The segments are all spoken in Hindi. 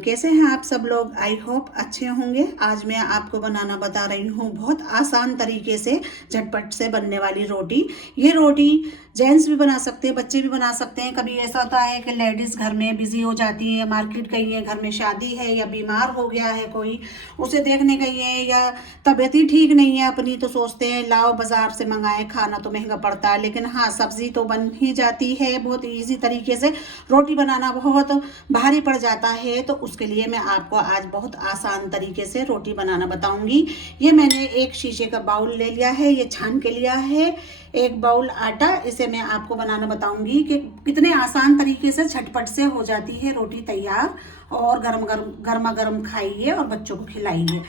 कैसे हैं आप सब लोग। आई होप अच्छे होंगे। आज मैं आपको बनाना बता रही हूँ बहुत आसान तरीके से झटपट से बनने वाली रोटी। ये रोटी जेंट्स भी बना सकते हैं, बच्चे भी बना सकते हैं। कभी ऐसा होता है कि लेडीज़ घर में बिजी हो जाती है, मार्केट गई है, घर में शादी है या बीमार हो गया है कोई, उसे देखने गई है, या तबीयत ही ठीक नहीं है अपनी, तो सोचते हैं लाओ बाज़ार से मंगाएं, खाना तो महंगा पड़ता है लेकिन हाँ सब्ज़ी तो बन ही जाती है बहुत ईजी तरीके से। रोटी बनाना बहुत भारी पड़ जाता है, तो उसके लिए मैं आपको आज बहुत आसान तरीके से रोटी बनाना बताऊंगी। ये मैंने एक शीशे का बाउल ले लिया है, ये छान के लिया है, एक बाउल आटा। इसे मैं आपको बनाना बताऊंगी कि कितने आसान तरीके से झटपट से हो जाती है रोटी तैयार, और गर्मा गर्म खाइए और बच्चों को खिलाइए।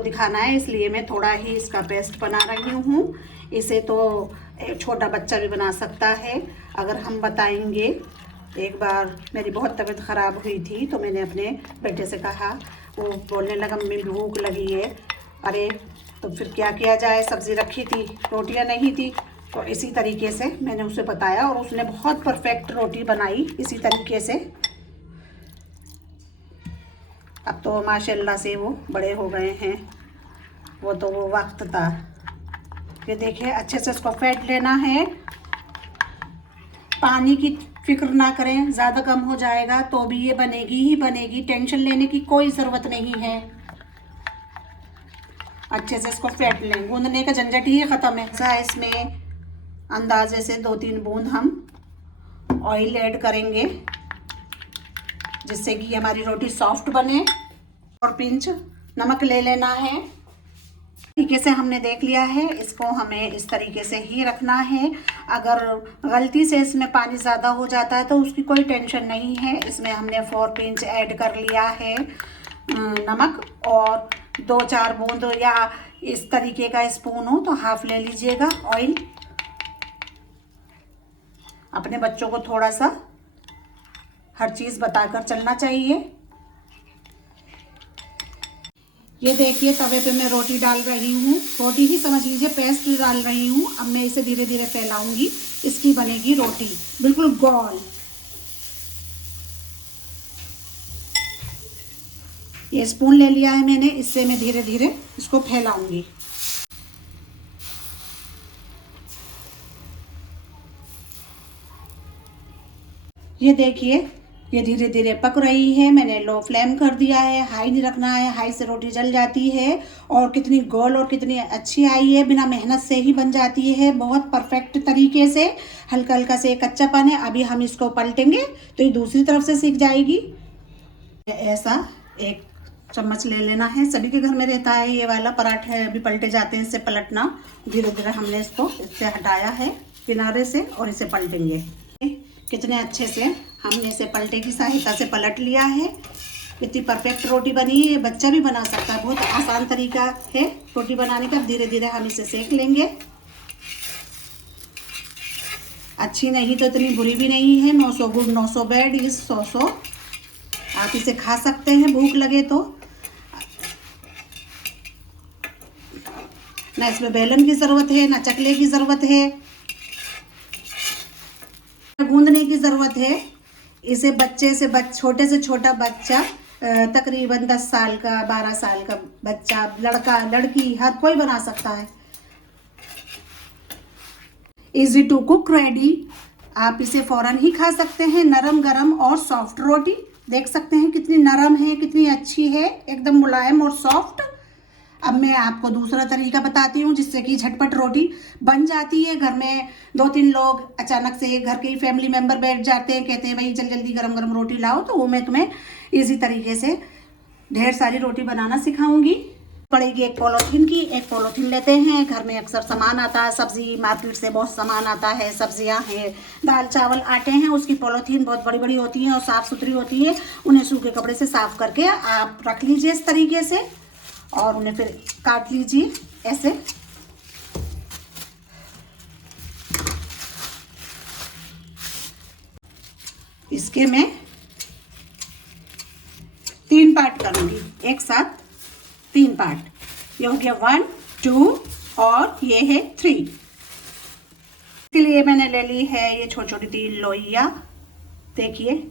दिखाना है इसलिए मैं थोड़ा ही इसका पेस्ट बना रही हूँ। इसे तो एक छोटा बच्चा भी बना सकता है। अगर हम बताएंगे, एक बार मेरी बहुत तबीयत ख़राब हुई थी तो मैंने अपने बेटे से कहा, वो बोलने लगा मम्मी भूख लगी है। अरे तो फिर क्या किया जाए, सब्ज़ी रखी थी, रोटियां नहीं थी। तो इसी तरीके से मैंने उसे बताया और उसने बहुत परफेक्ट रोटी बनाई इसी तरीके से। अब तो माशाल्लाह से वो बड़े हो गए हैं, वो तो वो वक्त था। ये देखिए अच्छे से इसको फेंट लेना है। पानी की फिक्र ना करें, ज़्यादा कम हो जाएगा तो भी ये बनेगी ही बनेगी, टेंशन लेने की कोई ज़रूरत नहीं है। अच्छे से इसको फेंट लें, गूंदने का झंझट ही ख़त्म है। इसमें अंदाजे से 2-3 बूंद हम ऑयल ऐड करेंगे जिससे कि हमारी रोटी सॉफ्ट बने। और पिंच नमक ले लेना है। तरीके से हमने देख लिया है, इसको हमें इस तरीके से ही रखना है। अगर गलती से इसमें पानी ज़्यादा हो जाता है तो उसकी कोई टेंशन नहीं है। इसमें हमने 4 पिंच ऐड कर लिया है नमक, और 2-4 बूंद या इस तरीके का स्पून हो तो हाफ ले लीजिएगा ऑयल। अपने बच्चों को थोड़ा सा हर चीज़ बताकर चलना चाहिए। ये देखिए तवे पे मैं रोटी डाल रही हूँ, रोटी ही समझ लीजिए, पेस्ट डाल रही हूँ। अब मैं इसे धीरे धीरे फैलाऊंगी, इसकी बनेगी रोटी बिल्कुल गोल। ये स्पून ले लिया है मैंने, इससे मैं धीरे धीरे इसको फैलाऊंगी। ये देखिए ये धीरे धीरे पक रही है। मैंने लो फ्लेम कर दिया है, हाई नहीं रखना है, हाई से रोटी जल जाती है। और कितनी गोल और कितनी अच्छी आई है, बिना मेहनत से ही बन जाती है बहुत परफेक्ट तरीके से। हल्का हल्का से कच्चापन है, अभी हम इसको पलटेंगे तो ये दूसरी तरफ से सीख जाएगी। ऐसा एक चम्मच ले लेना है, सभी के घर में रहता है ये वाला। पराठे अभी पलटे जाते हैं, इससे पलटना। धीरे धीरे हमने इसको इससे हटाया है किनारे से और इसे पलटेंगे। कितने अच्छे से हमने इसे पलटे की सहायता से पलट लिया है। इतनी परफेक्ट रोटी बनी है, बच्चा भी बना सकता है, बहुत आसान तरीका है रोटी बनाने का। धीरे धीरे हम इसे सेक लेंगे। अच्छी नहीं तो इतनी बुरी भी नहीं है। 900 गुड 900 बैड इज 100। आप इसे खा सकते हैं भूख लगे तो। ना इसमें बेलन की ज़रूरत है, ना चकले की ज़रूरत है, गूंदने की ज़रूरत है। इसे बच्चे से छोटे से छोटा बच्चा, तकरीबन 10 साल का 12 साल का बच्चा, लड़का लड़की, हर कोई बना सकता है। Easy to cook ready. आप इसे फ़ौरन ही खा सकते हैं। नरम गरम और सॉफ्ट रोटी, देख सकते हैं कितनी नरम है, कितनी अच्छी है, एकदम मुलायम और सॉफ्ट। अब मैं आपको दूसरा तरीका बताती हूँ जिससे कि झटपट रोटी बन जाती है। घर में 2-3 लोग अचानक से, घर के ही फैमिली मेंबर बैठ जाते हैं, कहते हैं भाई जल्दी गरम गरम रोटी लाओ, तो वो मैं तुम्हें इजी तरीके से ढेर सारी रोटी बनाना सिखाऊंगी। पड़ेगी एक पॉलीथीन की, एक पॉलीथीन लेते हैं। घर में अक्सर सामान आता है, सब्जी मार्केट से बहुत सामान आता है, सब्जियां हैं, दाल चावल आटे हैं, उसकी पॉलीथीन बहुत बड़ी बड़ी होती है और साफ़ सुथरी होती है। उन्हें सूखे कपड़े से साफ़ करके आप रख लीजिए इस तरीके से, और उन्हें फिर काट लीजिए ऐसे। इसके मैं 3 पार्ट करूंगी, एक साथ 3 पार्ट। ये हो गया 1, 2 और ये है 3। इसके लिए मैंने ले ली है ये छोटी छोटी 3 लोइयाँ। देखिए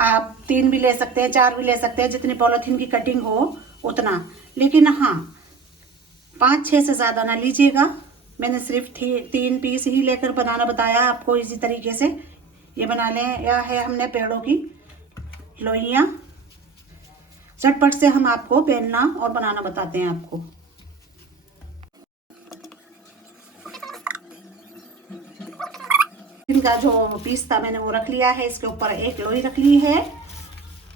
आप 3 भी ले सकते हैं, 4 भी ले सकते हैं, जितनी पॉलीथीन की कटिंग हो उतना। लेकिन हाँ, 5-6 से ज़्यादा ना लीजिएगा। मैंने सिर्फ 3 पीस ही लेकर बनाना बताया आपको। इसी तरीके से ये बना लें। या है हमने पेड़ों की लोइयाँ। झटपट से हम आपको बेलना और बनाना बताते हैं आपको। इनका जो पीस था मैंने वो रख लिया है। इसके ऊपर एक लोई रख ली है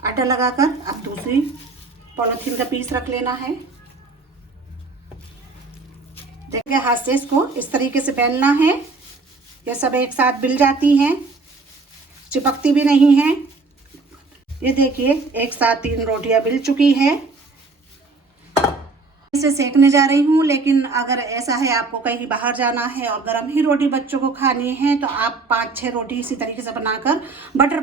आटा लगाकर। अब दूसरी पॉलीथीन का पीस रख लेना है। देखिए, हाथ से इसको इस तरीके से बेलना है। ये सब एक साथ बिल जाती हैं, चिपकती भी नहीं है। ये देखिए, एक साथ 3 रोटियां बिल चुकी है। इसे सेकने जा रही हूँ। लेकिन अगर ऐसा है आपको कहीं बाहर जाना है और गर्म ही रोटी बच्चों को खानी है तो आप 5-6 रोटी इसी तरीके से बनाकर बटर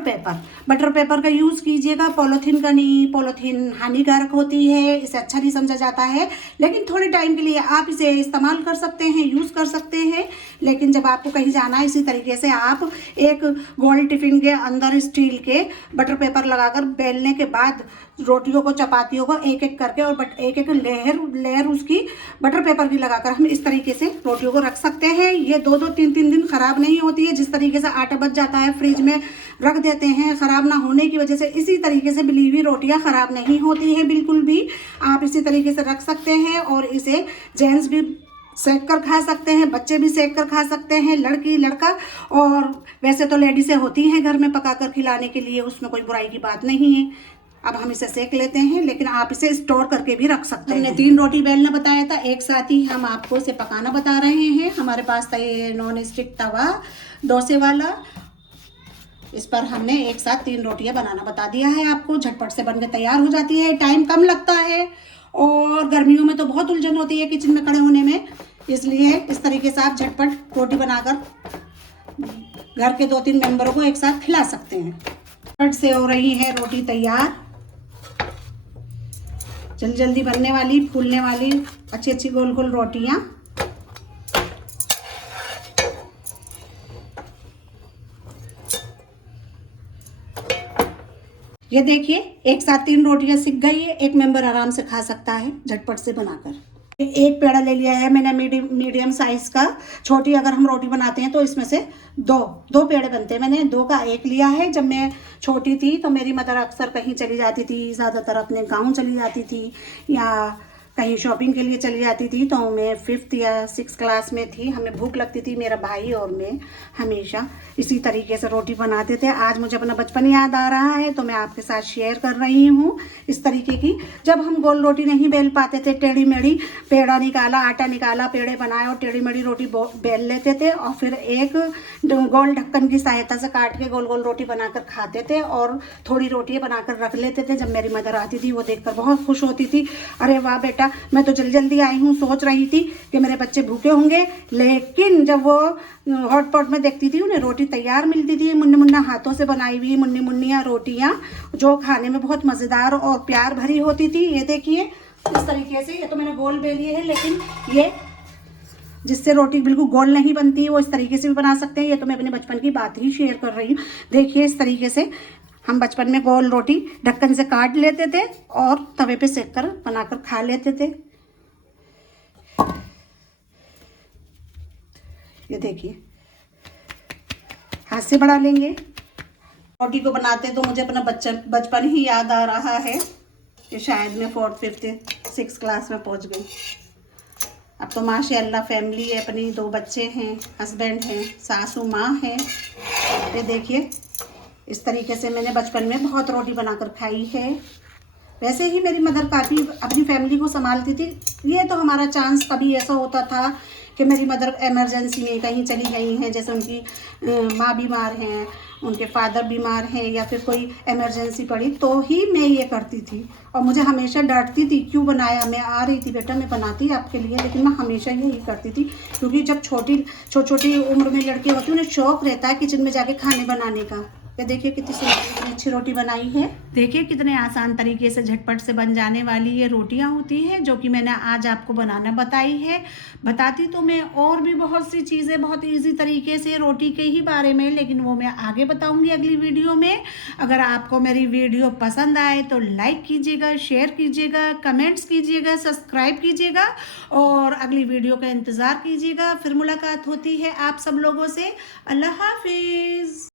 पेपर का यूज़ कीजिएगा। पॉलीथीन का नहीं। पॉलीथीन हानिकारक होती है, इसे अच्छा नहीं समझा जाता है। लेकिन थोड़े टाइम के लिए आप इसे इस्तेमाल कर सकते हैं, यूज़ कर सकते हैं। लेकिन जब आपको कहीं जाना है, इसी तरीके से आप एक गोल टिफिन के अंदर स्टील के बटर पेपर लगाकर बेलने के बाद रोटियों को, चपातियों को एक एक करके और एक एक लेयर उसकी बटर पेपर की लगाकर हम इस तरीके से रोटियों को रख सकते हैं। ये 2-2, 3-3 दिन खराब नहीं होती है। जिस तरीके से आटा बच जाता है, फ्रिज में रख देते हैं खराब ना होने की वजह से, इसी तरीके से बिली हुई रोटियां खराब नहीं होती हैं बिल्कुल भी। आप इसी तरीके से रख सकते हैं और इसे जेंट्स भी सेक कर खा सकते हैं, बच्चे भी सेक कर खा सकते हैं, लड़की लड़का। और वैसे तो लेडीज़ें होती हैं घर में पकाकर खिलाने के लिए, उसमें कोई बुराई की बात नहीं है। अब हम इसे सेक लेते हैं, लेकिन आप इसे स्टोर करके भी रख सकते हैं। हमने 3 रोटी बेलना बताया था, एक साथ ही हम आपको इसे पकाना बता रहे हैं। हमारे पास था ये नॉन स्टिक तवा डोसे वाला। इस पर हमने एक साथ 3 रोटियां बनाना बता दिया है आपको। झटपट से बनकर तैयार हो जाती है, टाइम कम लगता है। और गर्मियों में तो बहुत उलझन होती है किचन में खड़े होने में, इसलिए इस तरीके से आप झटपट रोटी बनाकर घर के 2-3 मेंबरों को एक साथ खिला सकते हैं। झटपट से हो रही है रोटी तैयार, जल्दी जल्दी बनने वाली, फूलने वाली अच्छी अच्छी गोल गोल रोटियां। ये देखिए, एक साथ 3 रोटियां सिक गई है। एक मेंबर आराम से खा सकता है झटपट से बनाकर। एक पेड़ा ले लिया है मैंने मीडियम साइज का। छोटी अगर हम रोटी बनाते हैं तो इसमें से दो पेड़े बनते हैं। मैंने 2 का 1 लिया है। जब मैं छोटी थी तो मेरी मदर अक्सर कहीं चली जाती थी, ज़्यादातर अपने गांव चली जाती थी या कहीं शॉपिंग के लिए चली जाती थी। तो मैं 5th या 6th क्लास में थी। हमें भूख लगती थी, मेरा भाई और मैं हमेशा इसी तरीके से रोटी बनाते थे। आज मुझे अपना बचपन याद आ रहा है तो मैं आपके साथ शेयर कर रही हूँ इस तरीके की। जब हम गोल रोटी नहीं बेल पाते थे, टेढ़ी मेढ़ी पेड़ा निकाला, आटा निकाला, पेड़े बनाए और टेढ़ी मेढ़ी रोटी बेल लेते थे और फिर एक गोल ढक्कन की सहायता से काट के गोल गोल रोटी बनाकर खाते थे और थोड़ी रोटियाँ बनाकर रख लेते थे। जब मेरी मदर आती थी वो देखकर बहुत खुश होती थी, अरे वाह बेटा, मैं तो जल्दी जल्दी आई हूँ, सोच रही थी कि मेरे बच्चे भूखे होंगे। लेकिन जब वो हॉट पॉट में देखती थी, उन्हें रोटी तैयार मिलती थी, मुन्ने मुन्ना हाथों से बनाई हुई मुन्नी मुन्निया रोटियाँ, जो खाने में बहुत मज़ेदार और प्यार भरी होती थी। ये देखिए इस तरीके से। ये तो मैंने गोल बेली है, लेकिन ये जिससे रोटी बिल्कुल गोल नहीं बनती वो इस तरीके से भी बना सकते हैं। ये तो मैं अपने बचपन की बात ही शेयर कर रही हूँ। देखिए इस तरीके से हम बचपन में गोल रोटी ढक्कन से काट लेते थे और तवे पे सेक कर बनाकर खा लेते थे। ये देखिए, हाथ से बढ़ा लेंगे। रोटी को बनाते तो मुझे अपना बचपन ही याद आ रहा है कि शायद मैं 4th, 5th, 6th क्लास में पहुंच गई। अब तो माशाअल्लाह फैमिली है अपनी, 2 बच्चे हैं, हस्बैंड हैं, सासू माँ हैं। ये देखिए इस तरीके से मैंने बचपन में बहुत रोटी बनाकर खाई है। वैसे ही मेरी मदर काफ़ी अपनी फैमिली को संभालती थी। ये तो हमारा चांस कभी ऐसा होता था कि मेरी मदर इमरजेंसी में कहीं चली गई हैं, जैसे उनकी माँ बीमार हैं, उनके फादर बीमार हैं या फिर कोई इमरजेंसी पड़ी, तो ही मैं ये करती थी। और मुझे हमेशा डांटती थी, क्यों बनाया, मैं आ रही थी बेटा, मैं बनाती आपके लिए। लेकिन मैं हमेशा यही करती थी, क्योंकि जब छोटी उम्र में लड़के होते हैं उन्हें शौक़ रहता है किचन में जाके खाने बनाने का। ये देखिए कितनी सुंदर कितनी अच्छी रोटी बनाई है। देखिए कितने आसान तरीके से झटपट से बन जाने वाली ये रोटियां होती हैं जो कि मैंने आज आपको बनाना बताई है। बताती तो मैं और भी बहुत सी चीज़ें बहुत इजी तरीके से रोटी के ही बारे में, लेकिन वो मैं आगे बताऊंगी अगली वीडियो में। अगर आपको मेरी वीडियो पसंद आए तो लाइक कीजिएगा, शेयर कीजिएगा, कमेंट्स कीजिएगा, सब्सक्राइब कीजिएगा और अगली वीडियो का इंतज़ार कीजिएगा। फिर मुलाकात होती है आप सब लोगों से। अल्लाह हाफिज़।